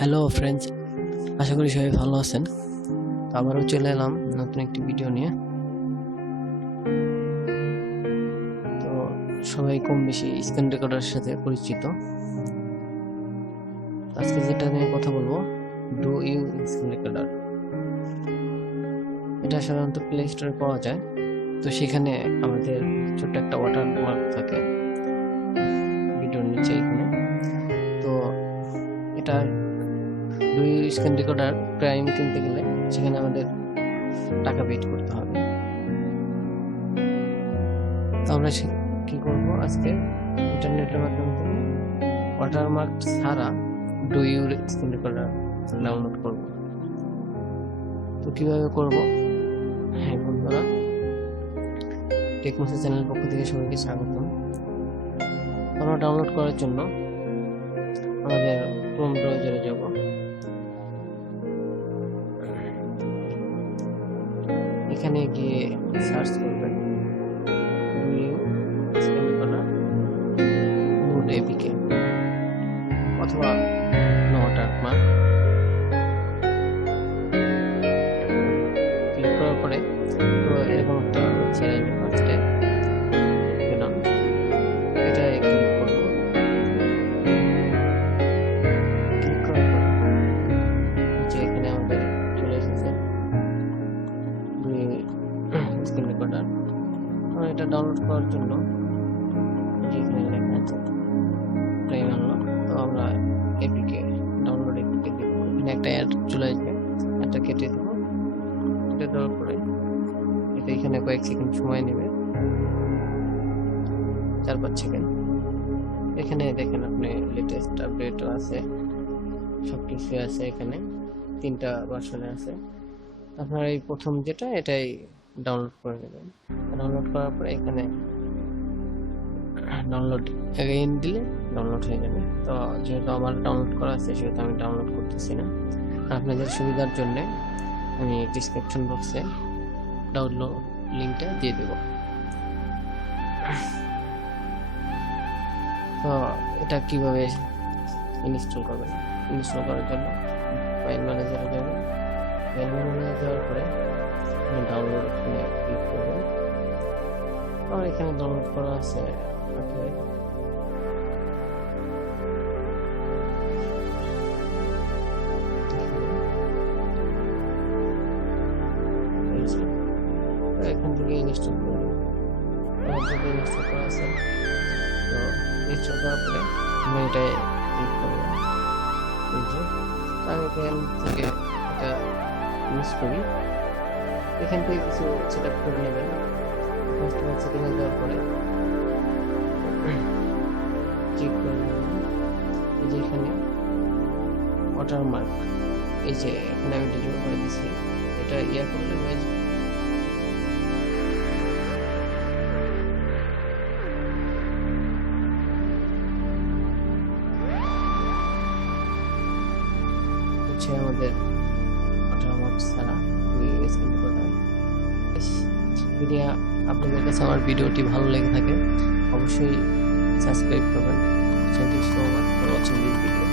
Hello friends, আশা করি সবাই ভালো আছেন। তো আবারও চলে এলাম নতুন একটি ভিডিও নিয়ে। তো সবাই কম বেশি স্ক্রিন রেকর্ডারের সাথে পরিচিত। আজকে যেটা নিয়ে কথা বলবো, ডু ইউ স্ক্রিন রেকর্ডার। এটা সাধারণত প্লে স্টোরে পাওয়া যায়। তো সেখানে আমাদের ছোট্ট একটা ওয়াটারমার্ক থাকে ভিডিওর নিচে এখানে। তো এটা do you screen recorder prime কিনতে গেলে সেখানে আমাদের টাকা পেড করতে হবে। তো আমরা কি করব, আজকে ইন্টারনেটের মাধ্যমে ওয়াটারমার্ক ছাড়া do you screen recorder download করব। তো কিভাবে করব? হ্যাঁ বন্ধুরা, টেক মুসা চ্যানেলের পক্ষ থেকে সবাইকে স্বাগতম। আমরা ডাউনলোড করার জন্য আমাদের ক্রোম ব্রাউজারে যাব। এখানে গিয়ে সার্চ করবেন do you screen recorder mod APK অথবা ওয়াটারমার্ক। ক্লিক করার পরে তো এরকম একটা ছেড়ে ফার্স্টে গেলাম, এটাই ক্লিক করবো। ক্লিক করার পর যে এখানে আমাদের চলে এসেছে স্ক্রিন রেকর্ডার। এটা ডাউনলোড করার জন্য যেখানে লেখা আছে প্রাইম আনলক, তো আমরা এপিকে ডাউনলোড এপিকে দেব। এখানে একটা অ্যাড চলে আসবে, অ্যাডটা কেটে দেব। কেটে দেওয়ার পরে এটা এখানে কয়েক সেকেন্ড সময় নেবে, 4-5 সেকেন্ড। এখানে দেখেন আপনি লেটেস্ট আপডেটও আছে, সবকিছু আছে। এখানে 3টা ভার্সনে আছে। আপনার এই প্রথম যেটা, এটাই ডাউনলোড করে নেবেন। ডাউনলোড করার পরে এখানে ডাউনলোড এগেইন দিলে ডাউনলোড হয়ে যাবে। তো যেহেতু আমার ডাউনলোড করা আছে সেহেতু আমি ডাউনলোড করতেছি না। আপনাদের সুবিধার জন্য আমি ডিসক্রিপশন বক্সে ডাউনলোড লিঙ্কটা দিয়ে দেব। তো এটা কিভাবে ইনস্টল করবেন? ইনস্টল করার জন্য ফাইল ম্যানেজারে যাবেন। ফাইল ম্যানেজারে যাওয়ার পরে ডাউনলোড এখানে ক্লিক করবেন। আর এখানে ডাউনলোড করা আছে এখান থেকে ইনস্টল করবেন। ইনস্টল করা আছে, তো ইনস্টল করার পরে আমি এটাই ক্লিক করবো। আমি এখান থেকে এটা ইউজ করি। এখান থেকে কিছু সেট আপ করে নেবেন। ফার্স্ট সেটিংয়ে দেওয়ার পরে ক্লিক করে নেবেন। এই যে এখানে ওয়াটারমার্ক, এই যে এখানে আমি ডিলিট করে দিচ্ছি, এটা ইয়া করলে হয়ে যাবে। হচ্ছে আমাদের ওয়াটারমার্ক ছাড়া স্ক্রিন রেকর্ডার। যদি আপনাদের কাছে আমার ভিডিওটি ভালো লেগে থাকে অবশ্যই সাবস্ক্রাইব করবেন। Thank you so much for watching this video.